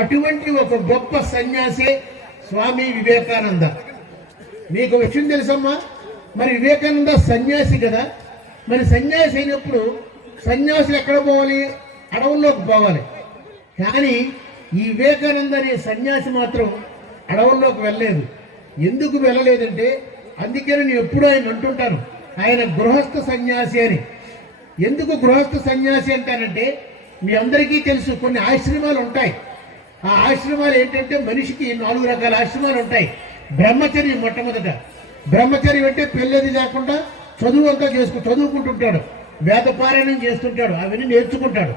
అటువంటి ఒక గొప్ప సన్యాసే స్వామి వివేకానంద. మీకు విషయం తెలుసమ్మా, మరి వివేకానంద సన్యాసి కదా, మరి సన్యాసి అయినప్పుడు సన్యాసులు ఎక్కడ పోవాలి? అడవుల్లోకి పోవాలి. కానీ ఈ వివేకానంద అనే సన్యాసి మాత్రం అడవుల్లోకి వెళ్ళలేదు. ఎందుకు వెళ్ళలేదంటే, అందుకని నేను ఎప్పుడూ ఆయన అంటుంటాను, ఆయన గృహస్థ సన్యాసి అని. ఎందుకు గృహస్థ సన్యాసి అంటానంటే, మీ అందరికీ తెలుసు కొన్ని ఆశ్రమాలు ఉంటాయి. ఆ ఆశ్రమాలు ఏంటంటే మనిషికి 4 రకాల ఆశ్రమాలు ఉంటాయి. బ్రహ్మచర్యం మొట్టమొదట. బ్రహ్మచర్యం అంటే పెళ్ళది లేకుండా చదువు అంతా చదువుకుంటుంటాడు, వేదపారాయణం చేస్తుంటాడు, అవన్నీ నేర్చుకుంటాడు.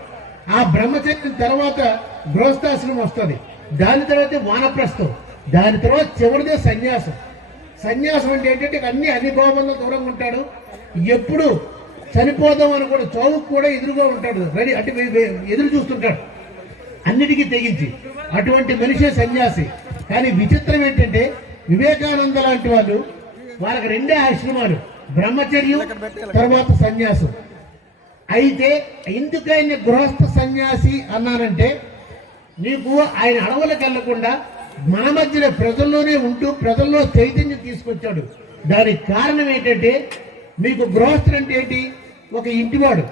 ఆ బ్రహ్మచర్యం తర్వాత గృహస్థాశ్రమం వస్తుంది, దాని తర్వాత వానప్రస్థం, దాని తర్వాత చివరిదే సన్యాసం. సన్యాసం అంటే ఏంటంటే అన్ని భావంలో దూరంగా ఉంటాడు, ఎప్పుడు చనిపోదాం అని కూడా చావుకు కూడా ఎదురుగా ఉంటాడు, రెడీ అంటే ఎదురు చూస్తుంటాడు అన్నిటికీ తెగించి. అటువంటి మనిషే సన్యాసి. కానీ విచిత్రం ఏంటంటే వివేకానంద లాంటి వాళ్ళకి 2 ఆశ్రమాలు, బ్రహ్మచర్యం తర్వాత సన్యాసం. అయితే ఎందుకు ఆయన గృహస్థ సన్యాసి అన్నానంటే, నీకు ఆయన అడవులకు వెళ్లకుండా మన మధ్యలో ప్రజల్లోనే ఉంటూ ప్రజల్లో చైతన్యం తీసుకొచ్చాడు. దానికి కారణం ఏంటంటే, మీకు గృహస్థుడు అంటే ఏంటి? ఒక ఇంటివాడు.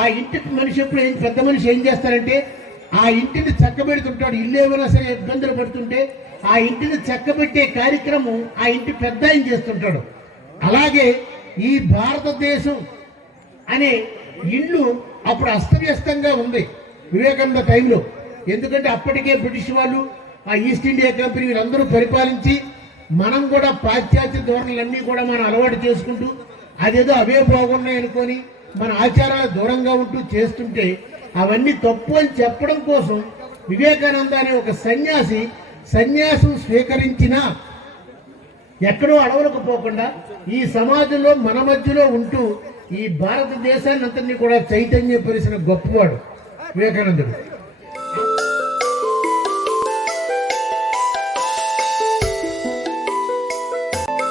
ఆ ఇంటికి మనిషి ఎప్పుడు పెద్ద మనిషి ఏం చేస్తారంటే, ఆ ఇంటిని చక్కబెడుతుంటాడు. ఇల్లు ఏమైనా సరే ఇబ్బందులు పడుతుంటే ఆ ఇంటిని చక్కబెట్టే కార్యక్రమం ఆ ఇంటి పెద్ద ఆయన చేస్తుంటాడు. అలాగే ఈ భారతదేశం అనే ఇల్లు అప్పుడు అస్తవ్యస్తంగా ఉంది వివేకానంద టైంలో. ఎందుకంటే అప్పటికే బ్రిటిష్ వాళ్ళు, ఆ ఈస్ట్ ఇండియా కంపెనీ వీళ్ళందరూ పరిపాలించి, మనం కూడా పాశ్చాత్య ధోరణులన్నీ కూడా మనం అలవాటు చేసుకుంటూ అదేదో అవే బాగున్నాయి అనుకొని మన ఆచారాల దూరంగా ఉంటూ చేస్తుంటే, అవన్నీ తప్పు అని చెప్పడం కోసం వివేకానంద అనే ఒక సన్యాసి సన్యాసం స్వీకరించిన ఎక్కడో అడవులకు పోకుండా ఈ సమాజంలో మన మధ్యలో ఉంటూ ఈ భారతదేశాన్ని అంతటినీ కూడా చైతన్యపరిచిన గొప్పవాడు వివేకానందుడు.